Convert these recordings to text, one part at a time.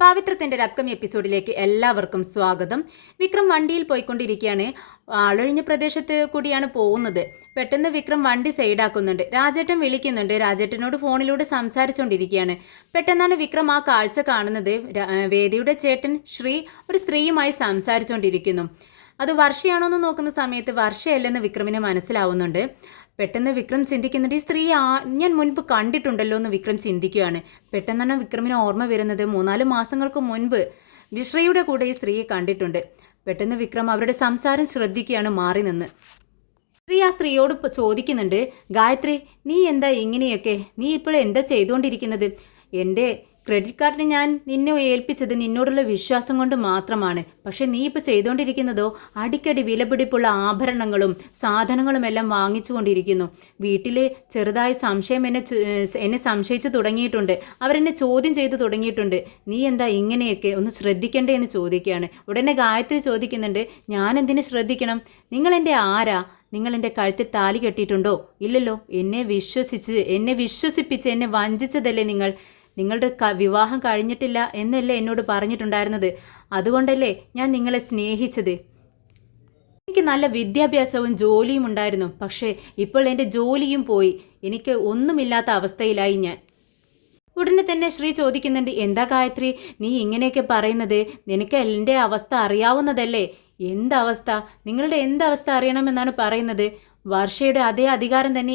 പാവിത്രത്തിൻ്റെ ഒരു അപ്കമിങ് എപ്പിസോഡിലേക്ക് എല്ലാവർക്കും സ്വാഗതം. വിക്രം വണ്ടിയിൽ പോയിക്കൊണ്ടിരിക്കുകയാണ്. ആളൊഴിഞ്ഞ പ്രദേശത്ത് കൂടിയാണ് പോകുന്നത്. പെട്ടെന്ന് വിക്രം വണ്ടി സൈഡാക്കുന്നുണ്ട്. രാജേട്ടൻ വിളിക്കുന്നുണ്ട്. രാജേട്ടനോട് ഫോണിലൂടെ സംസാരിച്ചുകൊണ്ടിരിക്കുകയാണ്. പെട്ടെന്നാണ് വിക്രം ആ കാഴ്ച കാണുന്നത്. വേദിയുടെ ചേട്ടൻ ശ്രീ ഒരു സ്ത്രീയുമായി സംസാരിച്ചുകൊണ്ടിരിക്കുന്നു. അത് വർഷയാണോന്ന് നോക്കുന്ന സമയത്ത് വർഷയല്ലെന്ന് വിക്രമിന് മനസ്സിലാവുന്നുണ്ട്. പെട്ടെന്ന് വിക്രം ചിന്തിക്കുന്നുണ്ട്, ഈ സ്ത്രീ ഞാൻ മുൻപ് കണ്ടിട്ടുണ്ടല്ലോ എന്ന് വിക്രം ചിന്തിക്കുകയാണ്. പെട്ടെന്നാണ് വിക്രമിന് ഓർമ്മ വരുന്നത്, 3-4 മാസങ്ങൾക്ക് മുൻപ് വിശ്രയുടെ കൂടെ ഈ സ്ത്രീയെ കണ്ടിട്ടുണ്ട്. പെട്ടെന്ന് വിക്രം അവരുടെ സംസാരം ശ്രദ്ധിക്കുകയാണ് മാറി നിന്ന്. സ്ത്രീ ആ സ്ത്രീയോട് ചോദിക്കുന്നുണ്ട്, ഗായത്രി നീ എന്താ ഇങ്ങനെയൊക്കെ, നീ ഇപ്പോൾ എന്താ ചെയ്തുകൊണ്ടിരിക്കുന്നത്? എൻ്റെ ക്രെഡിറ്റ് കാർഡിന് ഞാൻ നിന്നെ ഏൽപ്പിച്ചത് നിന്നോടുള്ള വിശ്വാസം കൊണ്ട് മാത്രമാണ്. പക്ഷെ നീ ഇപ്പോൾ ചെയ്തുകൊണ്ടിരിക്കുന്നതോ അടിക്കടി വിലപിടിപ്പുള്ള ആഭരണങ്ങളും സാധനങ്ങളും എല്ലാം വാങ്ങിച്ചു കൊണ്ടിരിക്കുന്നു. വീട്ടിൽ ചെറുതായി സംശയം എന്നെ സംശയിച്ചു തുടങ്ങിയിട്ടുണ്ട്. അവരെന്നെ ചോദ്യം ചെയ്തു തുടങ്ങിയിട്ടുണ്ട്. നീ എന്താ ഇങ്ങനെയൊക്കെ, ഒന്ന് ശ്രദ്ധിക്കണ്ടേ എന്ന് ചോദിക്കുകയാണ്. ഉടനെ ഗായത്രി ചോദിക്കുന്നുണ്ട്, ഞാൻ എന്തിനു ശ്രദ്ധിക്കണം? നിങ്ങൾ എൻ്റെ ആരാ? നിങ്ങൾ എൻ്റെ കഴുത്തിൽ താലി കെട്ടിയിട്ടുണ്ടോ? ഇല്ലല്ലോ. എന്നെ വിശ്വസിപ്പിച്ച് എന്നെ വഞ്ചിച്ചതല്ലേ നിങ്ങൾ? നിങ്ങളുടെ വിവാഹം കഴിഞ്ഞിട്ടില്ല എന്നല്ലേ എന്നോട് പറഞ്ഞിട്ടുണ്ടായിരുന്നത്? അതുകൊണ്ടല്ലേ ഞാൻ നിങ്ങളെ സ്നേഹിച്ചത്. എനിക്ക് നല്ല വിദ്യാഭ്യാസവും ജോലിയും ഉണ്ടായിരുന്നു. പക്ഷേ ഇപ്പോൾ എൻ്റെ ജോലിയും പോയി. എനിക്ക് ഒന്നുമില്ലാത്ത അവസ്ഥയിലായി ഞാൻ. ഉടനെ തന്നെ ശ്രീ ചോദിക്കുന്നുണ്ട്, എന്താ ഗായത്രി നീ ഇങ്ങനെയൊക്കെ പറയുന്നത്? നിനക്ക് എൻ്റെ അവസ്ഥ അറിയാവുന്നതല്ലേ? എന്തവസ്ഥ? നിങ്ങളുടെ എന്തവസ്ഥ അറിയണമെന്നാണ് പറയുന്നത്? വർഷയുടെ അതേ അധികാരം തന്നെ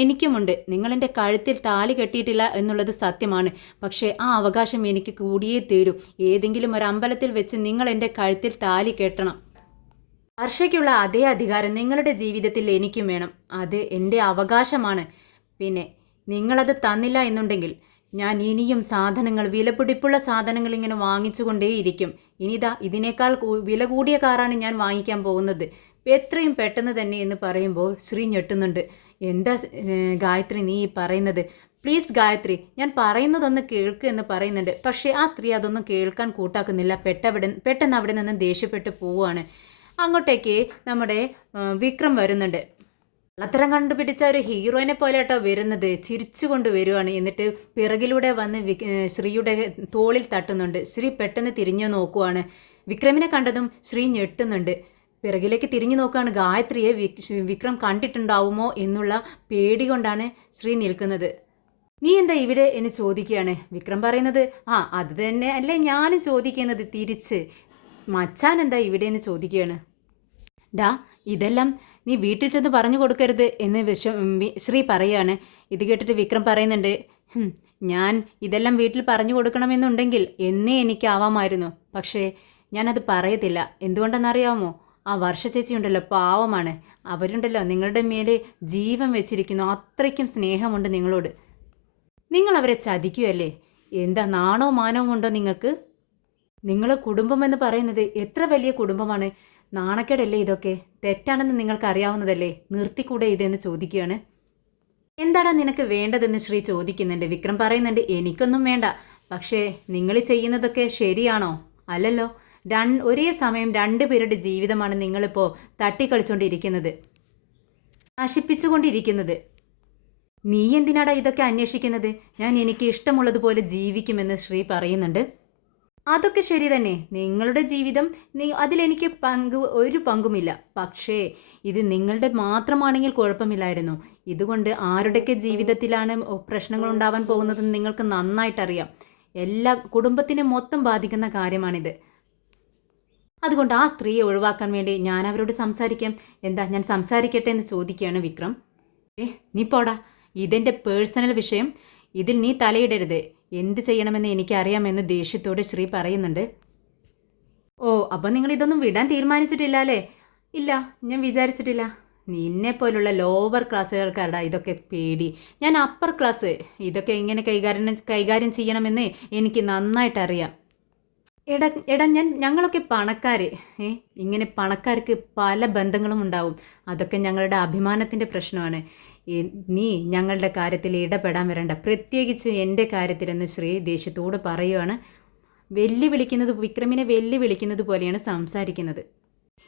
എനിക്കുമുണ്ട്. നിങ്ങളെൻ്റെ കഴുത്തിൽ താലി കെട്ടിയിട്ടില്ല എന്നുള്ളത് സത്യമാണ്. പക്ഷേ ആ അവകാശം എനിക്ക് കൂടിയേ തീരൂ. ഏതെങ്കിലും ഒരു അമ്പലത്തിൽ വെച്ച് നിങ്ങൾ എൻ്റെ കഴുത്തിൽ താലി കെട്ടണം. വർഷയ്ക്കുള്ള അതേ അധികാരം നിങ്ങളുടെ ജീവിതത്തിൽ എനിക്കും വേണം. അത് എൻ്റെ അവകാശമാണ്. പിന്നെ നിങ്ങളത് തന്നില്ല എന്നുണ്ടെങ്കിൽ ഞാൻ ഇനിയും സാധനങ്ങൾ, വിലപിടിപ്പുള്ള സാധനങ്ങൾ ഇങ്ങനെ വാങ്ങിച്ചുകൊണ്ടേയിരിക്കും. ഇനിതാ ഇതിനേക്കാൾ വില കൂടിയ കാറാണ് ഞാൻ വാങ്ങിക്കാൻ പോകുന്നത്. എത്രയും പെട്ടെന്ന് തന്നെ എന്ന് പറയുമ്പോൾ ശ്രീ ഞെട്ടുന്നുണ്ട്. എന്താ ഗായത്രി നീ പറയുന്നത്? പ്ലീസ് ഗായത്രി, ഞാൻ പറയുന്നതൊന്ന് കേൾക്ക് എന്ന് പറയുന്നുണ്ട്. പക്ഷേ ആ സ്ത്രീ അതൊന്നും കേൾക്കാൻ കൂട്ടാക്കുന്നില്ല. പെട്ടെന്ന് അവിടെ നിന്ന് ദേഷ്യപ്പെട്ട് പോവുകയാണ്. അങ്ങോട്ടേക്ക് നമ്മുടെ വിക്രം വരുന്നുണ്ട്. കള്ളത്തരം കണ്ടുപിടിച്ച ഒരു ഹീറോയിനെ പോലെ കേട്ടോ വരുന്നത്. ചിരിച്ചുകൊണ്ട് വരുവാണ്. എന്നിട്ട് പിറകിലൂടെ വന്ന് ശ്രീയുടെ തോളിൽ തട്ടുന്നുണ്ട്. ശ്രീ പെട്ടെന്ന് തിരിഞ്ഞു നോക്കുവാണ്. വിക്രമിനെ കണ്ടതും ശ്രീ ഞെട്ടുന്നുണ്ട്. പിറകിലേക്ക് തിരിഞ്ഞു നോക്കുകയാണ്. ഗായത്രിയെ വിക്രം കണ്ടിട്ടുണ്ടാവുമോ എന്നുള്ള പേടി കൊണ്ടാണ് ശ്രീ നിൽക്കുന്നത്. നീ എന്താ ഇവിടെ എന്ന് ചോദിക്കുകയാണ്. വിക്രം പറയുന്നത്, അത് തന്നെ അല്ലേ ഞാനും ചോദിക്കുന്നത് തിരിച്ച്. മച്ചാൻ എന്താ ഇവിടെ എന്ന് ചോദിക്കുകയാണ്. ഇതെല്ലാം നീ വീട്ടിൽ ചെന്ന് പറഞ്ഞു കൊടുക്കരുത് എന്ന് ശ്രീ പറയാണ്. ഇത് കേട്ടിട്ട് വിക്രം പറയുന്നുണ്ട്, ഞാൻ ഇതെല്ലാം വീട്ടിൽ പറഞ്ഞു കൊടുക്കണമെന്നുണ്ടെങ്കിൽ എന്നേ എനിക്കാവാമായിരുന്നു. പക്ഷേ ഞാനത് പറയത്തില്ല. എന്തുകൊണ്ടെന്നറിയാമോ? ആ വർഷ ചേച്ചി ഉണ്ടല്ലോ, പാവമാണ്. അവരുണ്ടല്ലോ നിങ്ങളുടെ മേലെ ജീവൻ വെച്ചിരിക്കുന്നു. അത്രയ്ക്കും സ്നേഹമുണ്ട് നിങ്ങളോട്. നിങ്ങൾ അവരെ ചതിക്കുകയല്ലേ? എന്താ നാണോ മാനവും ഉണ്ടോ നിങ്ങൾക്ക്? നിങ്ങളെ കുടുംബം എന്ന് പറയുന്നത് എത്ര വലിയ കുടുംബമാണ്. നാണക്കേടല്ലേ ഇതൊക്കെ? തെറ്റാണെന്ന് നിങ്ങൾക്ക് അറിയാവുന്നതല്ലേ? നിർത്തിക്കൂടെ ഇതെന്ന് ചോദിക്കുകയാണ്. എന്താണ് നിനക്ക് വേണ്ടതെന്ന് ശ്രീ ചോദിക്കുന്നുണ്ട്. വിക്രം പറയുന്നുണ്ട്, എനിക്കൊന്നും വേണ്ട. പക്ഷേ നിങ്ങൾ ചെയ്യുന്നതൊക്കെ ശരിയാണോ? അല്ലല്ലോ. ഒരേ സമയം 2 പേരുടെ ജീവിതമാണ് നിങ്ങളിപ്പോൾ തട്ടിക്കളിച്ചുകൊണ്ടിരിക്കുന്നത്, നശിപ്പിച്ചുകൊണ്ടിരിക്കുന്നത്. നീ എന്തിനാടാ ഇതൊക്കെ അന്വേഷിക്കുന്നത്? ഞാൻ എനിക്ക് ഇഷ്ടമുള്ളതുപോലെ ജീവിക്കുമെന്ന് ശ്രീ പറയുന്നുണ്ട്. അതൊക്കെ ശരി തന്നെ, നിങ്ങളുടെ ജീവിതം, അതിലെനിക്ക് ഒരു പങ്കുമില്ല. പക്ഷേ ഇത് നിങ്ങളുടെ മാത്രമാണെങ്കിൽ കുഴപ്പമില്ലായിരുന്നു. ഇതുകൊണ്ട് ആരുടെയൊക്കെ ജീവിതത്തിലാണ് പ്രശ്നങ്ങൾ ഉണ്ടാവാൻ പോകുന്നതെന്ന് നിങ്ങൾക്ക് നന്നായിട്ടറിയാം. എല്ലാ കുടുംബത്തിനെ മൊത്തം ബാധിക്കുന്ന കാര്യമാണിത്. അതുകൊണ്ട് ആ സ്ത്രീയെ ഒഴിവാക്കാൻ വേണ്ടി ഞാൻ അവരോട് സംസാരിക്കാം. എന്താ ഞാൻ സംസാരിക്കട്ടെ എന്ന് ചോദിക്കുകയാണ് വിക്രം. നീ പോടാ, ഇതെൻ്റെ പേഴ്സണൽ വിഷയം. ഇതിൽ നീ തലയിടരുത്. എന്ത് ചെയ്യണമെന്ന് എനിക്കറിയാമെന്ന് ദേഷ്യത്തോടെ ശ്രീ പറയുന്നുണ്ട്. അപ്പം നിങ്ങൾ ഇതൊന്നും വിടാൻ തീരുമാനിച്ചിട്ടില്ല അല്ലേ? ഇല്ല, ഞാൻ വിചാരിച്ചിട്ടില്ല. നിന്നെപ്പോലുള്ള ലോവർ ക്ലാസ്സുകാർക്കാരുടെ ഇതൊക്കെ പേടി. ഞാൻ അപ്പർ ക്ലാസ്. ഇതൊക്കെ എങ്ങനെ കൈകാര്യം ചെയ്യണമെന്ന് എനിക്ക് നന്നായിട്ടറിയാം. എടാ ഞങ്ങളൊക്കെ പണക്കാർ. ഇങ്ങനെ പണക്കാർക്ക് പല ബന്ധങ്ങളും ഉണ്ടാവും. അതൊക്കെ ഞങ്ങളുടെ അഭിമാനത്തിൻ്റെ പ്രശ്നമാണ്. നീ ഞങ്ങളുടെ കാര്യത്തിൽ ഇടപെടാൻ വരണ്ട, പ്രത്യേകിച്ച് എൻ്റെ കാര്യത്തിലെന്ന് ശ്രീ ദേഷ്യത്തോട് പറയുകയാണ്. വിക്രമിനെ വെല്ലുവിളിക്കുന്നത് പോലെയാണ് സംസാരിക്കുന്നത്.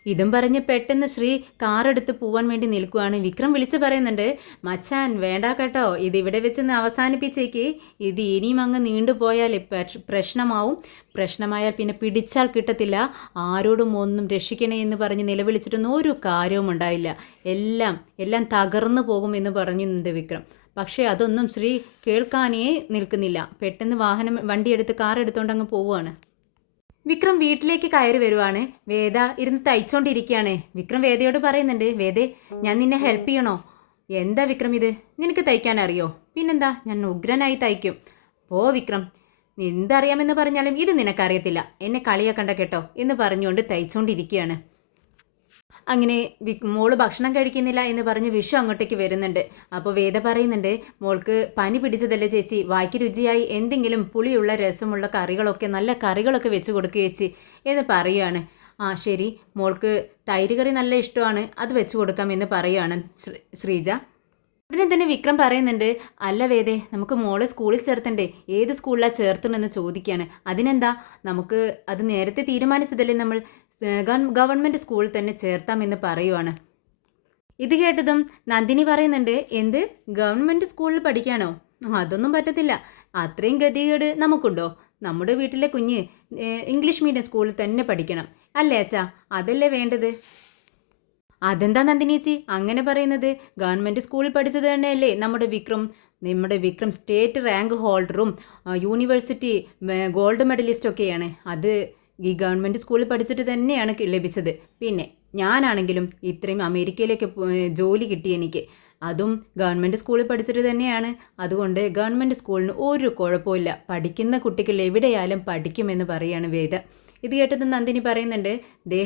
ഇതും പറഞ്ഞ് പെട്ടെന്ന് ശ്രീ കാറെടുത്ത് പോവാൻ വേണ്ടി നിൽക്കുവാണ്. വിക്രം വിളിച്ച് പറയുന്നുണ്ട്, മച്ചാൻ വേണ്ട കേട്ടോ, ഇതിവിടെ വെച്ചൊന്ന് അവസാനിപ്പിച്ചേക്ക്. ഇത് ഇനിയും അങ്ങ് നീണ്ടുപോയാൽ പ്രശ്നമാവും. പ്രശ്നമായാൽ പിന്നെ പിടിച്ചാൽ കിട്ടത്തില്ല. ആരോടും ഒന്നും രക്ഷിക്കണേ എന്ന് പറഞ്ഞ് നിലവിളിച്ചിട്ടൊന്നും ഒരു കാര്യവും ഉണ്ടാവില്ല. എല്ലാം എല്ലാം തകർന്നു പോകും എന്ന് പറഞ്ഞിട്ടുണ്ട് വിക്രം. പക്ഷേ അതൊന്നും ശ്രീ കേൾക്കാനേ നിൽക്കുന്നില്ല. പെട്ടെന്ന് വണ്ടി എടുത്ത് കാർ എടുത്തുകൊണ്ട് അങ്ങ് പോവുകയാണ്. വിക്രം വീട്ടിലേക്ക് കയറി വരുവാണ്. വേദ ഇരുന്ന് തയ്ച്ചോണ്ടിരിക്കുകയാണ്. വിക്രം വേദയോട് പറയുന്നുണ്ട്, വേദേ ഞാൻ നിന്നെ ഹെൽപ്പ് ചെയ്യണോ? എന്താ വിക്രം ഇത്, നിനക്ക് തയ്ക്കാൻ അറിയോ? പിന്നെന്താ, ഞാൻ ഉഗ്രനായി തയ്ക്കും. പോ വിക്രം, എന്തറിയാമെന്ന് പറഞ്ഞാലും ഇത് നിനക്കറിയത്തില്ല, എന്നെ കളിയാക്കണ്ട കേട്ടോ എന്ന് പറഞ്ഞുകൊണ്ട് തയ്ച്ചോണ്ടിരിക്കുകയാണ്. അങ്ങനെ മോള് ഭക്ഷണം കഴിക്കുന്നില്ല എന്ന് പറഞ്ഞ് വിഷു അങ്ങോട്ടേക്ക് വരുന്നുണ്ട്. അപ്പോൾ വേദ പറയുന്നുണ്ട്, മോൾക്ക് പനി പിടിച്ചതല്ലേ ചേച്ചി, വായ്ക്ക് രുചിയായി എന്തെങ്കിലും പുളിയുള്ള രസമുള്ള കറികളൊക്കെ, നല്ല കറികളൊക്കെ വെച്ച് കൊടുക്കുക ചേച്ചി എന്ന് പറയുകയാണ്. ആ ശരി, മോൾക്ക് തൈര് കറി നല്ല ഇഷ്ടമാണ്, അത് വെച്ച് കൊടുക്കാം എന്ന് പറയുകയാണ് ശ്രീജ. ഉടനെ തന്നെ വിക്രം പറയുന്നുണ്ട്, അല്ല വേദേ, നമുക്ക് മോളെ സ്കൂളിൽ ചേർത്തണ്ടേ, ഏത് സ്കൂളിലാണ് ചേർത്തണമെന്ന് ചോദിക്കുകയാണ്. അതിനെന്താ, നമുക്ക് അത് നേരത്തെ തീരുമാനിച്ചതല്ലേ നമ്മൾ, ഗവൺമെൻറ് സ്കൂളിൽ തന്നെ ചേർത്താമെന്ന് പറയുവാണ്. ഇത് കേട്ടതും നന്ദിനി പറയുന്നുണ്ട്, എന്ത് ഗവൺമെൻറ് സ്കൂളിൽ പഠിക്കാനോ? അതൊന്നും പറ്റത്തില്ല, അത്രയും ഗതികേട് നമുക്കുണ്ടോ? നമ്മുടെ വീട്ടിലെ കുഞ്ഞ് ഇംഗ്ലീഷ് മീഡിയം സ്കൂളിൽ തന്നെ പഠിക്കണം അല്ലേ അച്ഛാ, അതല്ലേ വേണ്ടത്. അതെന്താ നന്ദിനേച്ചി അങ്ങനെ പറയുന്നത്? ഗവൺമെൻറ് സ്കൂളിൽ പഠിച്ചത് തന്നെയല്ലേ നമ്മുടെ വിക്രം സ്റ്റേറ്റ് റാങ്ക് ഹോൾഡറും യൂണിവേഴ്സിറ്റി ഗോൾഡ് മെഡലിസ്റ്റൊക്കെയാണ്. അത് ഈ ഗവൺമെൻറ് സ്കൂളിൽ പഠിച്ചിട്ട് തന്നെയാണ് ലഭിച്ചത്. പിന്നെ ഞാനാണെങ്കിലും ഇത്രയും അമേരിക്കയിലേക്ക് ജോലി കിട്ടി എനിക്ക്, അതും ഗവൺമെൻറ് സ്കൂളിൽ പഠിച്ചിട്ട് തന്നെയാണ്. അതുകൊണ്ട് ഗവൺമെൻറ് സ്കൂളിന് ഒരു കുഴപ്പമില്ല, പഠിക്കുന്ന കുട്ടികൾ എവിടെയായാലും പഠിക്കുമെന്ന് പറയാണ് വേദ. ഇത് കേട്ടത് നന്ദിനി പറയുന്നുണ്ട്, ദേ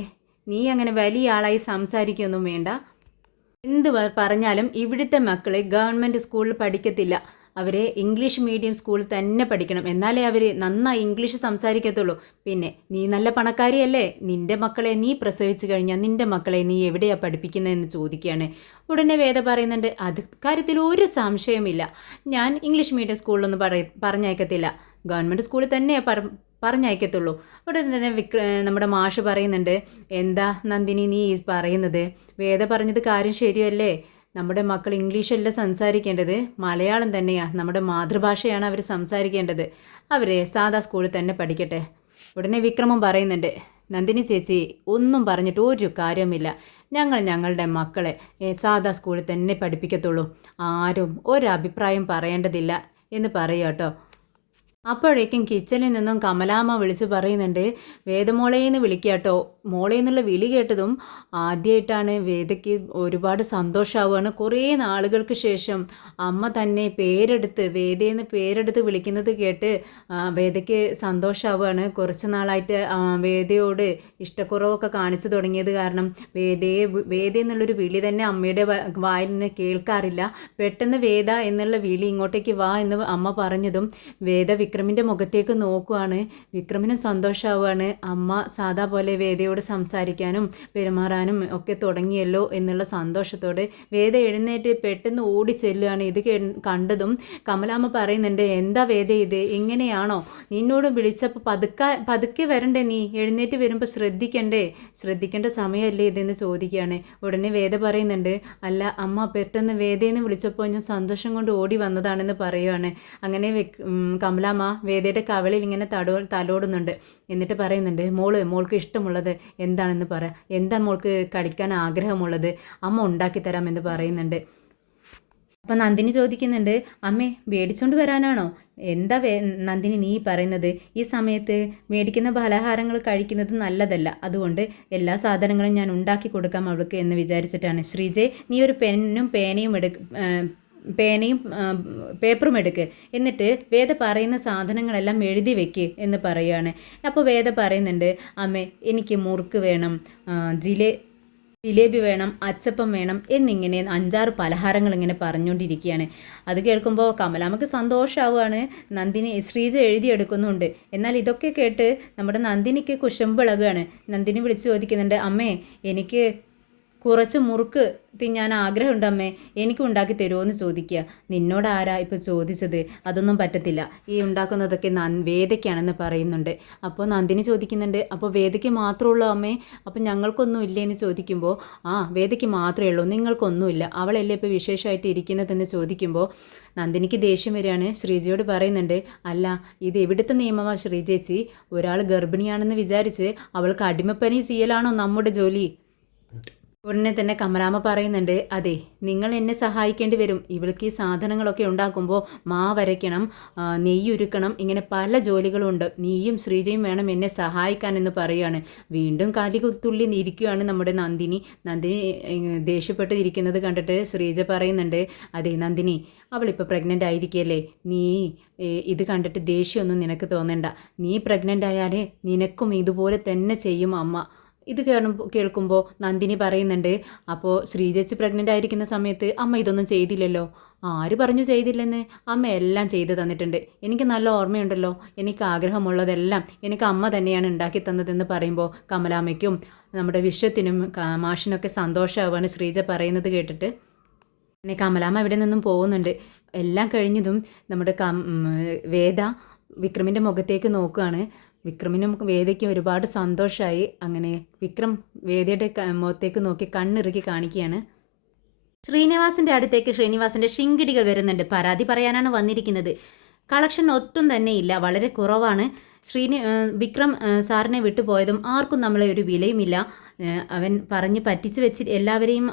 നീ അങ്ങനെ വലിയ ആളായി സംസാരിക്കൊന്നും വേണ്ട. എന്ത് പറഞ്ഞാലും ഇവിടുത്തെ മക്കളെ ഗവൺമെൻറ് സ്കൂളിൽ പഠിക്കത്തില്ല, അവരെ ഇംഗ്ലീഷ് മീഡിയം സ്കൂളിൽ തന്നെ പഠിക്കണം, എന്നാലേ അവർ നന്നായി ഇംഗ്ലീഷ് സംസാരിക്കത്തുള്ളൂ. പിന്നെ നീ നല്ല പണക്കാരിയല്ലേ, നിൻ്റെ മക്കളെ നീ പ്രസവിച്ചു കഴിഞ്ഞാൽ നിൻ്റെ മക്കളെ നീ എവിടെയാണ് പഠിപ്പിക്കുന്നതെന്ന് ചോദിക്കുകയാണ്. ഉടനെ വേദ പറയുന്നുണ്ട്, അത് കാര്യത്തിൽ ഒരു സംശയമില്ല, ഞാൻ ഇംഗ്ലീഷ് മീഡിയം സ്കൂളിലൊന്നും പറഞ്ഞയക്കത്തില്ല, ഗവൺമെൻറ് സ്കൂളിൽ തന്നെ പറഞ്ഞയക്കത്തുള്ളൂ. ഉടനെ തന്നെ നമ്മുടെ മാഷ് പറയുന്നുണ്ട്, എന്താ നന്ദിനി നീ പറയുന്നത്, വേദ പറഞ്ഞത് കാര്യം ശരിയല്ലേ, നമ്മുടെ മക്കൾ ഇംഗ്ലീഷല്ല സംസാരിക്കേണ്ടത്, മലയാളം തന്നെയാണ്, നമ്മുടെ മാതൃഭാഷയാണ് അവർ സംസാരിക്കേണ്ടത്, അവർ സാധാ സ്കൂളിൽ തന്നെ പഠിക്കട്ടെ. ഉടനെ വിക്രമം പറയുന്നുണ്ട്, നന്ദിനി ചേച്ചി ഒന്നും പറഞ്ഞിട്ട് ഒരു കാര്യമില്ല, ഞങ്ങളുടെ മക്കളെ സാധാ സ്കൂളിൽ തന്നെ പഠിപ്പിക്കത്തുള്ളൂ, ആരും ഒരഭിപ്രായം പറയേണ്ടതില്ല എന്ന് പറയുക കേട്ടോ. അപ്പോഴേക്കും കിച്ചണിൽ നിന്നും കമലാമ്മ വിളിച്ച് പറയുന്നുണ്ട്, വേദമോളേന്ന് വിളിക്കുക കേട്ടോ. മോളെ എന്നുള്ള വിളി കേട്ടതും ആദ്യമായിട്ടാണ് വേദയ്ക്ക് ഒരുപാട് സന്തോഷമാവുകയാണ്. കുറേ നാളുകൾക്ക് ശേഷം അമ്മ തന്നെ വേദയെന്ന് പേരെടുത്ത് വിളിക്കുന്നത് കേട്ട് വേദയ്ക്ക് സന്തോഷമാവുകയാണ്. കുറച്ച് നാളായിട്ട് വേദയോട് ഇഷ്ടക്കുറവൊക്കെ കാണിച്ചു തുടങ്ങിയത് കാരണം വേദ എന്നുള്ളൊരു വിളി തന്നെ അമ്മയുടെ വായിൽ നിന്ന് കേൾക്കാറില്ല. പെട്ടെന്ന് വേദ എന്നുള്ള വിളി ഇങ്ങോട്ടേക്ക് വാ എന്ന് അമ്മ പറഞ്ഞതും വേദ വിക്രമിൻ്റെ മുഖത്തേക്ക് നോക്കുവാണ്. വിക്രമിന് സന്തോഷമാവുകയാണ്. അമ്മ സാധാ പോലെ വേദയോട് സംസാരിക്കാനും പെരുമാറാനും ഒക്കെ തുടങ്ങിയല്ലോ എന്നുള്ള സന്തോഷത്തോടെ വേദ എഴുന്നേറ്റ് പെട്ടെന്ന് ഓടി ചെല്ലുകയാണ്. ഇത് കണ്ടതും കമലാമ്മ പറയുന്നുണ്ട്, എന്താ വേദ ഇത്, ഇങ്ങനെയാണോ? നിന്നോട് വിളിച്ചപ്പോൾ പതുക്കെ വരണ്ടേ, നീ എഴുന്നേറ്റ് വരുമ്പോൾ ശ്രദ്ധിക്കേണ്ട സമയമല്ലേ ഇതെന്ന് ചോദിക്കുകയാണ്. ഉടനെ വേദ പറയുന്നുണ്ട്, അല്ല അമ്മ, പെട്ടെന്ന് വേദയെന്ന് വിളിച്ചപ്പോൾ ഞാൻ സന്തോഷം കൊണ്ട് ഓടി വന്നതാണെന്ന് പറയുകയാണ്. അങ്ങനെ കമലാമ്മ വേദയുടെ കവളിൽ ഇങ്ങനെ തലോടുന്നുണ്ട്. എന്നിട്ട് പറയുന്നുണ്ട്, മോൾക്ക് ഇഷ്ടമുള്ളത് എന്താണെന്ന് പറ, എന്താ മോൾക്ക് കഴിക്കാൻ ആഗ്രഹമുള്ളത്, അമ്മ ഉണ്ടാക്കി തരാമെന്ന് പറയുന്നുണ്ട്. അപ്പം നന്ദിനി ചോദിക്കുന്നുണ്ട്, അമ്മേ മേടിച്ചോണ്ട് വരാനാണോ? എന്താ നന്ദിനി നീ പറയുന്നത്? ഈ സമയത്ത് മേടിക്കുന്ന പലഹാരങ്ങൾ കഴിക്കുന്നത് നല്ലതല്ല, അതുകൊണ്ട് എല്ലാ സാധനങ്ങളും ഞാൻ ഉണ്ടാക്കി കൊടുക്കാം അവൾക്ക് എന്ന് വിചാരിച്ചിട്ടാണ്. ശ്രീജെ, നീ ഒരു പേനയും പേപ്പറും എടുക്ക്, എന്നിട്ട് വേദ പറയുന്ന സാധനങ്ങളെല്ലാം എഴുതി വെക്ക് എന്ന് പറയുകയാണ്. അപ്പോൾ വേദ പറയുന്നുണ്ട്, അമ്മേ എനിക്ക് മുറുക്ക് വേണം, ജിലേബി വേണം, അച്ചപ്പം വേണം എന്നിങ്ങനെ 5-6 പലഹാരങ്ങൾ ഇങ്ങനെ പറഞ്ഞുകൊണ്ടിരിക്കുകയാണ്. അത് കേൾക്കുമ്പോൾ കമലാമ്മക്ക് സന്തോഷമാവുകയാണ്. ശ്രീജ എഴുതിയെടുക്കുന്നുണ്ട്. എന്നാൽ ഇതൊക്കെ കേട്ട് നമ്മുടെ നന്ദിനിക്ക് കുശമ്പിളകുകയാണ്. നന്ദിനി വിളിച്ചു ചോദിക്കുന്നുണ്ട്, അമ്മേ എനിക്ക് കുറച്ച് മുറുക്ക് തിന്നാൻ ആഗ്രഹമുണ്ട് അമ്മേ, എനിക്ക് ഉണ്ടാക്കി തരുമോ എന്ന് ചോദിക്കുക. നിന്നോട് ആരാ ഇപ്പോൾ ചോദിച്ചത്? അതൊന്നും പറ്റത്തില്ല, ഈ ഉണ്ടാക്കുന്നതൊക്കെ വേദയ്ക്കാണെന്ന് പറയുന്നുണ്ട്. അപ്പോൾ നന്ദിനി ചോദിക്കുന്നുണ്ട്, അപ്പോൾ വേദയ്ക്ക് മാത്രമേ ഉള്ളൂ അമ്മേ, അപ്പോൾ ഞങ്ങൾക്കൊന്നും ഇല്ലേ എന്ന് ചോദിക്കുമ്പോൾ വേദയ്ക്ക് മാത്രമേ ഉള്ളൂ, നിങ്ങൾക്കൊന്നുമില്ല, അവളല്ലേ ഇപ്പോൾ വിശേഷമായിട്ട് ഇരിക്കുന്നതെന്ന് ചോദിക്കുമ്പോൾ നന്ദിനിക്ക് ദേഷ്യം വരികയാണ്. ശ്രീജയോട് പറയുന്നുണ്ട്, അല്ല ഇത് എവിടുത്തെ നിയമമാണ് ശ്രീജേച്ചി? ഒരാൾ ഗർഭിണിയാണെന്ന് വിചാരിച്ച് അവൾക്ക് അടിമപ്പനി ചെയ്യലാണോ നമ്മുടെ ജോലി? ഉടനെ തന്നെ കമലാമ്മ പറയുന്നുണ്ട്, അതെ നിങ്ങൾ എന്നെ സഹായിക്കേണ്ടി വരും, ഇവൾക്ക് ഈ സാധനങ്ങളൊക്കെ ഉണ്ടാക്കുമ്പോൾ മാവരയ്ക്കണം, നെയ്യുരുക്കണം, ഇങ്ങനെ പല ജോലികളും ഉണ്ട്, നീയും ശ്രീജയും വേണം എന്നെ സഹായിക്കാൻ എന്ന് പറയുകയാണ്. വീണ്ടും കാലി തുള്ളി ഇരിക്കുകയാണ് നമ്മുടെ നന്ദിനി. ദേഷ്യപ്പെട്ട് ഇരിക്കുന്നത് കണ്ടിട്ട് ശ്രീജ പറയുന്നുണ്ട്, അതെ നന്ദിനി, അവളിപ്പോൾ പ്രഗ്നൻ്റ് ആയിരിക്കുകയല്ലേ, നീ ഇത് കണ്ടിട്ട് ദേഷ്യമൊന്നും നിനക്ക് തോന്നണ്ട, നീ പ്രഗ്നൻ്റ് ആയാൽ നിനക്കും ഇതുപോലെ തന്നെ ചെയ്യും അമ്മ. ഇത് കേൾക്കുമ്പോൾ നന്ദിനി പറയുന്നുണ്ട്, അപ്പോൾ ശ്രീജേച്ചി പ്രഗ്നൻ്റ് ആയിരിക്കുന്ന സമയത്ത് അമ്മ ഇതൊന്നും ചെയ്തില്ലല്ലോ. ആര് പറഞ്ഞു ചെയ്തില്ലെന്ന്? അമ്മ എല്ലാം ചെയ്തു തന്നിട്ടുണ്ട്, എനിക്ക് നല്ല ഓർമ്മയുണ്ടല്ലോ, എനിക്ക് ആഗ്രഹമുള്ളതെല്ലാം എനിക്ക് അമ്മ തന്നെയാണ് ഉണ്ടാക്കി തന്നതെന്ന് പറയുമ്പോൾ കമലാമ്മയ്ക്കും നമ്മുടെ വിശ്വത്തിനും മാഷിനൊക്കെ സന്തോഷമാവാണ് ശ്രീജ പറയുന്നത് കേട്ടിട്ട്. പിന്നെ കമലാമ്മ ഇവിടെ നിന്നും പോകുന്നുണ്ട്. എല്ലാം കഴിഞ്ഞതും നമ്മുടെ വേദ വിക്രമിൻ്റെ മുഖത്തേക്ക് നോക്കുകയാണ്. വിക്രമിനും വേദയ്ക്കും ഒരുപാട് സന്തോഷമായി. അങ്ങനെ വിക്രം വേദയുടെ മുഖത്തേക്ക് നോക്കി കണ്ണിറുക്കി കാണിക്കുകയാണ്. ശ്രീനിവാസിൻ്റെ അടുത്തേക്ക് ശ്രീനിവാസിൻ്റെ ശിങ്കിടികൾ വരുന്നുണ്ട്. പരാതി പറയാനാണ് വന്നിരിക്കുന്നത്. കളക്ഷൻ ഒട്ടും തന്നെ ഇല്ല, വളരെ കുറവാണ്. വിക്രം സാറിനെ വിട്ടുപോയതും ആർക്കും നമ്മളെ ഒരു വിലയുമില്ല. അവൻ പറഞ്ഞ് പറ്റിച്ച് എല്ലാവരെയും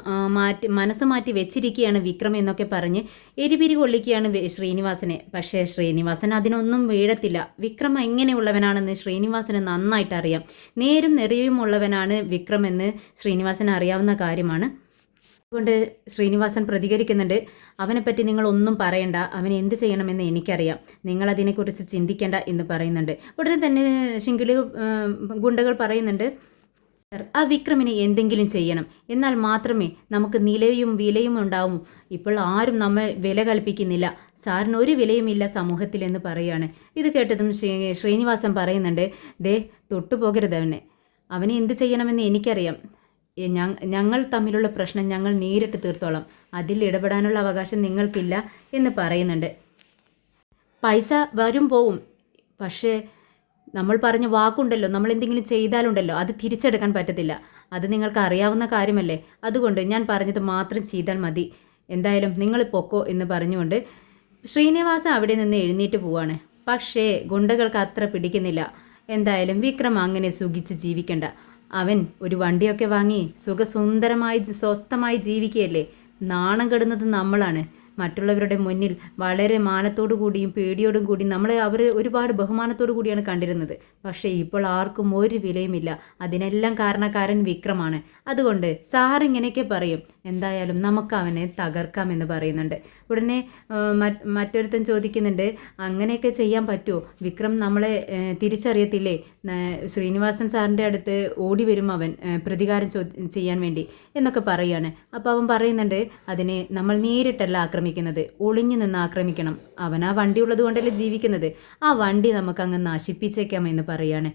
മനസ്സ് മാറ്റി വെച്ചിരിക്കുകയാണ് വിക്രം എന്നൊക്കെ പറഞ്ഞ് എരിപിരി കൊള്ളിക്കുകയാണ് ശ്രീനിവാസനെ. പക്ഷേ ശ്രീനിവാസൻ അതിനൊന്നും വീഴത്തില്ല. വിക്രം എങ്ങനെയുള്ളവനാണെന്ന് ശ്രീനിവാസന് നന്നായിട്ട് അറിയാം. നേരും നെറിയുമുള്ളവനാണ് വിക്രം എന്ന് ശ്രീനിവാസന് അറിയാവുന്ന കാര്യമാണ്. അതുകൊണ്ട് ശ്രീനിവാസൻ പ്രതികരിക്കുന്നുണ്ട്, അവനെപ്പറ്റി നിങ്ങളൊന്നും പറയണ്ട, അവൻ എന്ത് ചെയ്യണമെന്ന് എനിക്കറിയാം, നിങ്ങളതിനെക്കുറിച്ച് ചിന്തിക്കേണ്ട എന്ന് പറയുന്നുണ്ട്. ഉടനെ തന്നെ ഗുണ്ടകൾ പറയുന്നുണ്ട്, ആ വിക്രമിനെ എന്തെങ്കിലും ചെയ്യണം, എന്നാൽ മാത്രമേ നമുക്ക് നിലയും വിലയും ഉണ്ടാവും. ഇപ്പോൾ ആരും നമ്മൾ വില കൽപ്പിക്കുന്നില്ല, സാറിന് ഒരു വിലയുമില്ല സമൂഹത്തിൽ എന്ന് പറയുകയാണ്. ഇത് കേട്ടതും ശ്രീനിവാസൻ പറയുന്നുണ്ട്, ദേ തൊട്ടുപോകരുത് അവനെ എന്ത് ചെയ്യണമെന്ന് എനിക്കറിയാം, ഞങ്ങൾ തമ്മിലുള്ള പ്രശ്നം ഞങ്ങൾ നേരിട്ട് തീർത്തോളാം, അതിൽ ഇടപെടാനുള്ള അവകാശം നിങ്ങൾക്കില്ല എന്ന് പറയുന്നുണ്ട്. പൈസ വരും പോവും, പക്ഷേ നമ്മൾ പറഞ്ഞ വാക്കുണ്ടല്ലോ, നമ്മൾ എന്തെങ്കിലും ചെയ്താലുണ്ടല്ലോ അത് തിരിച്ചെടുക്കാൻ പറ്റത്തില്ല, അത് നിങ്ങൾക്ക് അറിയാവുന്ന കാര്യമല്ലേ, അതുകൊണ്ട് ഞാൻ പറഞ്ഞത് മാത്രം ചെയ്താൽ മതി, എന്തായാലും നിങ്ങൾ പൊക്കോ എന്ന് പറഞ്ഞുകൊണ്ട് ശ്രീനിവാസൻ അവിടെ നിന്ന് എഴുന്നേറ്റ് പോവാണ്. പക്ഷേ ഗുണ്ടകൾക്ക് അത്ര പിടിക്കുന്നില്ല. എന്തായാലും വിക്രം അങ്ങനെ സുഖിച്ച് ജീവിക്കണ്ട, അവൻ ഒരു വണ്ടിയൊക്കെ വാങ്ങി സുഖസുന്ദരമായി സ്വസ്ഥമായി ജീവിക്കുകയല്ലേ. നാണം കെടുന്നത് നമ്മളാണ്. മറ്റുള്ളവരുടെ മുന്നിൽ വളരെ മാനത്തോടു കൂടിയും പേടിയോടും കൂടി നമ്മളെ അവർ ഒരുപാട് ബഹുമാനത്തോടു കൂടിയാണ് കണ്ടിരുന്നത്. പക്ഷേ ഇപ്പോൾ ആർക്കും ഒരു വിലയുമില്ല. അതിനെല്ലാം കാരണക്കാരൻ വിക്രമാണ്. അതുകൊണ്ട് സാർ ഇങ്ങനെയൊക്കെ പറയും, എന്തായാലും നമുക്ക് അവനെ തകർക്കാമെന്ന് പറയുന്നുണ്ട്. ഉടനെ മറ്റൊരുത്തൻ ചോദിക്കുന്നുണ്ട്, അങ്ങനെയൊക്കെ ചെയ്യാൻ പറ്റുമോ? വിക്രം നമ്മളെ തിരിച്ചറിയത്തില്ലേ? ശ്രീനിവാസൻ സാറിൻ്റെ അടുത്ത് ഓടി വരും അവൻ പ്രതികാരം ചെയ്യാൻ വേണ്ടി എന്നൊക്കെ പറയുകയാണ്. അപ്പോൾ അവൻ പറയുന്നുണ്ട്, അതിനെ നമ്മൾ നേരിട്ടല്ല ആക്രമിക്കുന്നത്, ഒളിഞ്ഞു നിന്ന് ആക്രമിക്കണം. അവൻ ആ വണ്ടി ഉള്ളത് കൊണ്ടല്ലേ ജീവിക്കുന്നത്, ആ വണ്ടി നമുക്ക് അങ്ങ് നശിപ്പിച്ചേക്കാം എന്ന് പറയുകയാണ്.